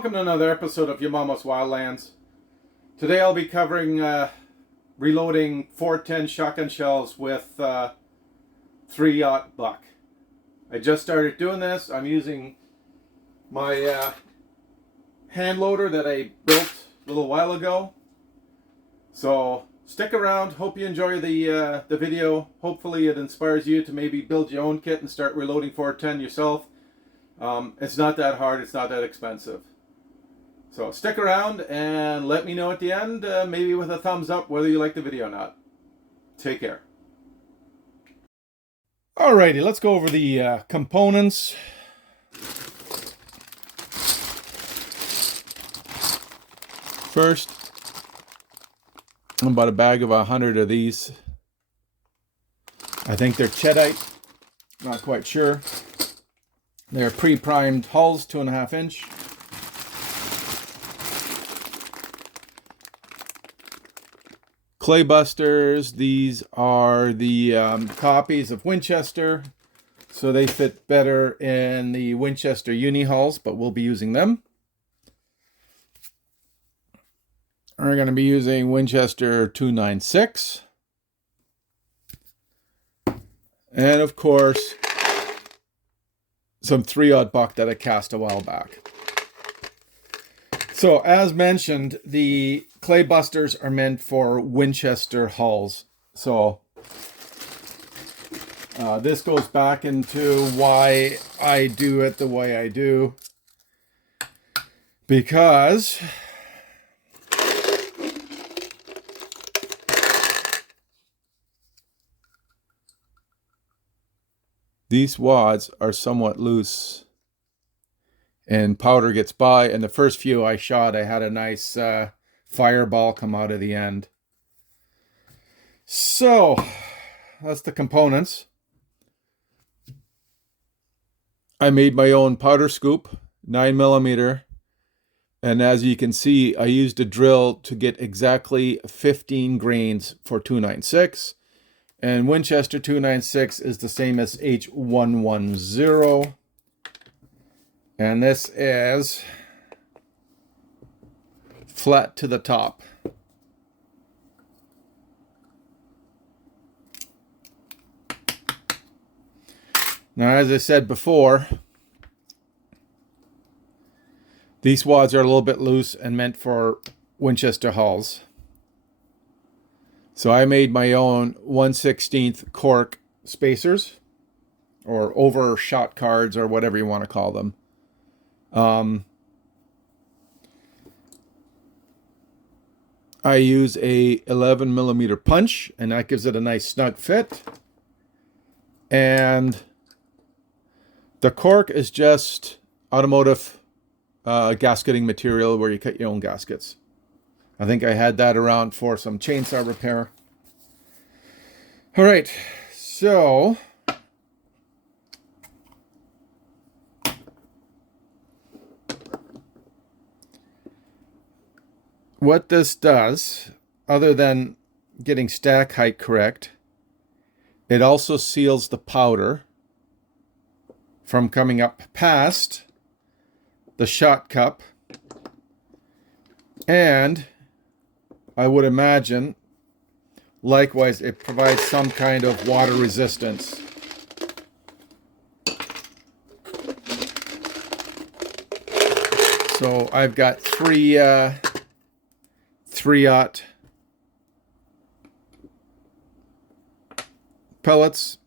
Welcome to another episode of Your Mama's Wildlands. Today I'll be covering reloading 410 shotgun shells with 3-aught buck. I just started doing this. I'm using my hand loader that I built a little while ago. So stick around. Hope you enjoy the video. Hopefully it inspires you to maybe build your own kit and start reloading 410 yourself. It's not that hard. It's not that expensive. So stick around and let me know at the end, maybe with a thumbs up, whether you like the video or not. Take care. Alrighty, let's go over the components. First, about a bag of 100 of these. I think they're Cheddite. Not quite sure. They're pre-primed hulls, 2.5 inch. Clay busters. These are the copies of Winchester, so they fit better in the Winchester uni hulls, but we'll be using them. We're going to be using Winchester 296. And of course, some 3-aught buck that I cast a while back. So as mentioned, the clay busters are meant for Winchester hulls. So this goes back into why I do it the way I do. Because these wads are somewhat loose and powder gets by, and the first few I shot, I had a nice fireball come out of the end. So that's the components. I made my own powder scoop, 9mm, and as you can see, I used a drill to get exactly 15 grains for 296. And Winchester 296 is the same as H110. And this is flat to the top. Now, as I said before, these wads are a little bit loose and meant for Winchester hulls. So I made my own 1/16 cork spacers, or overshot cards, or whatever you want to call them. I use a 11mm punch, and that gives it a nice snug fit. And the cork is just automotive gasketing material where you cut your own gaskets. I think I had that around for some chainsaw repair. All right, so what this does, other than getting stack height correct, it also seals the powder from coming up past the shot cup, and I would imagine, likewise, it provides some kind of water resistance. So I've got three 3-aught pellets.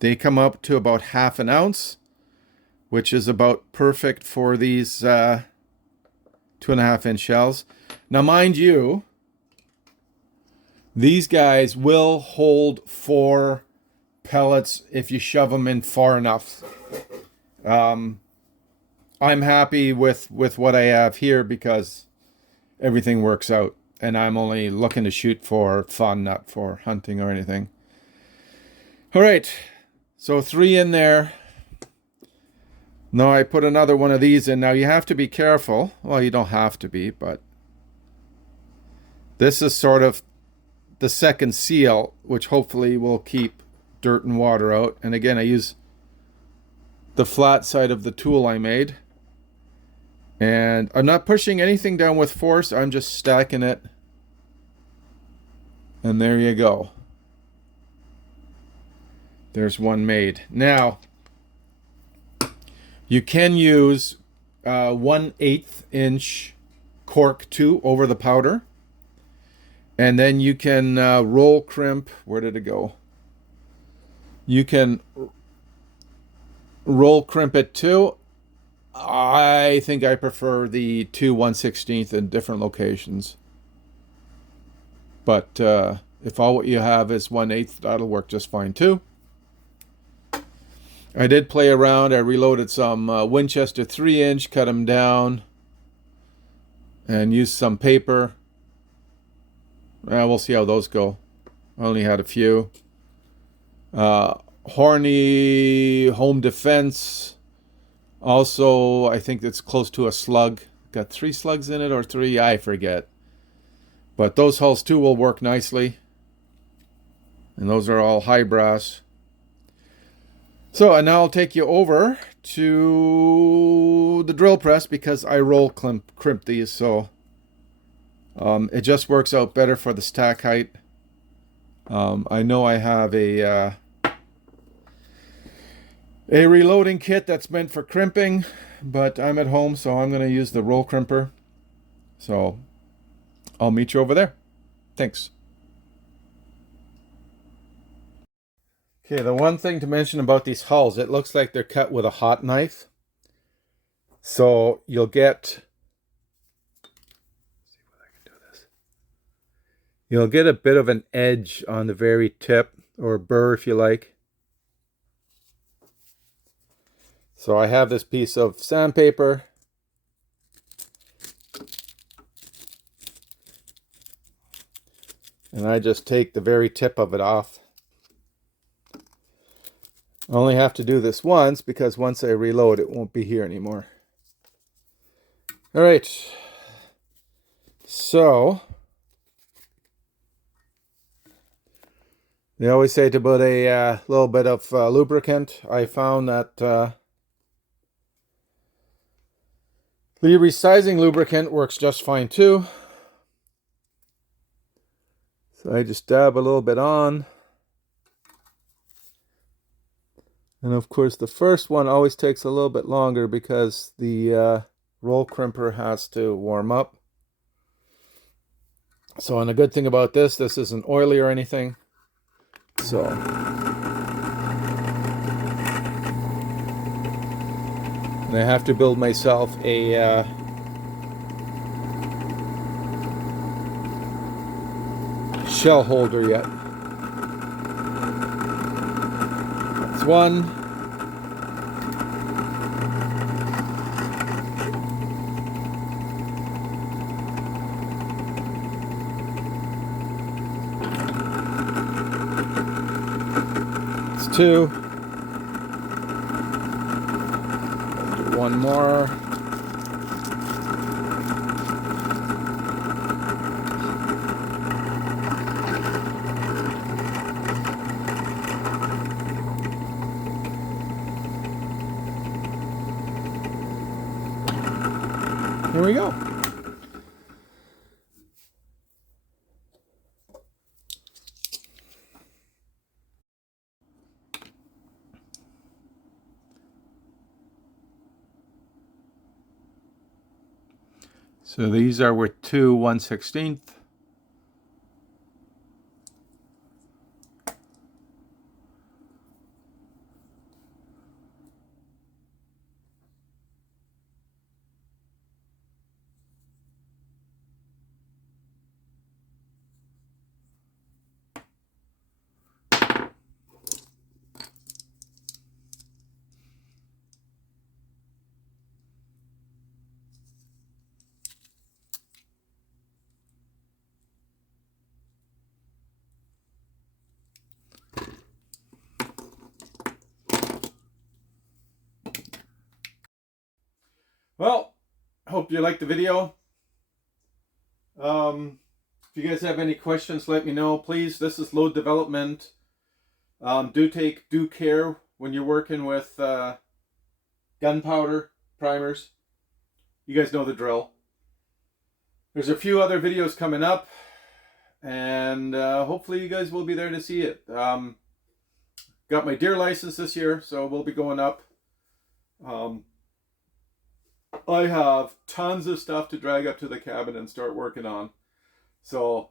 They come up to about 1/2 ounce, which is about perfect for these 2.5 inch shells. Now, mind you, these guys will hold 4 pellets if you shove them in far enough. I'm happy with what I have here because everything works out, and I'm only looking to shoot for fun, not for hunting or anything. All right, so 3 in there. Now I put another one of these in. Now you have to be careful. Well, you don't have to be, but this is sort of the second seal, which hopefully will keep dirt and water out. And again, I use the flat side of the tool I made. And I'm not pushing anything down with force. I'm just stacking it. And there you go. There's one made. Now, you can use 1/8 inch cork too over the powder. And then you can roll crimp. Where did it go? You can roll crimp it too. I think I prefer the 2 1/16 in different locations. But if all what you have is 1/8, that'll work just fine too. I did play around. I reloaded some Winchester 3-inch, cut them down, and used some paper. We'll see how those go. I only had a few. Horny Home Defense. Also, I think it's close to a slug. Got 3 slugs in it or 3, I forget. But those hulls too will work nicely. And those are all high brass. So, and now I'll take you over to the drill press because I roll crimp these, so it just works out better for the stack height. I know I have a reloading kit that's meant for crimping, but I'm at home, so I'm going to use the roll crimper. So I'll meet you over there. Thanks. Okay, the one thing to mention about these hulls, it looks like they're cut with a hot knife. So you'll get, let's see if I can do this. You'll get a bit of an edge on the very tip, or burr if you like. So I have this piece of sandpaper. And I just take the very tip of it off. I only have to do this once because once I reload it won't be here anymore. All right. So they always say to put a little bit of lubricant. I found that the resizing lubricant works just fine too. So I just dab a little bit on. And of course the first one always takes a little bit longer because the roll crimper has to warm up. So, and a good thing about this isn't oily or anything. So and I have to build myself a shell holder yet. That's one. That's two. Do one more. Here we go. So these are with 2 1/16. Well, I hope you liked the video. If you guys have any questions, let me know. Please, this is load development. Do care when you're working with gunpowder primers. You guys know the drill. There's a few other videos coming up, and hopefully you guys will be there to see it. Got my deer license this year, so we'll be going up. I have tons of stuff to drag up to the cabin and start working on. So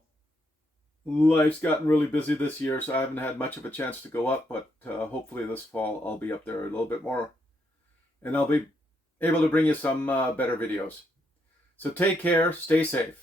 life's gotten really busy this year, so I haven't had much of a chance to go up, but hopefully this fall I'll be up there a little bit more, and I'll be able to bring you some better videos. So take care, stay safe.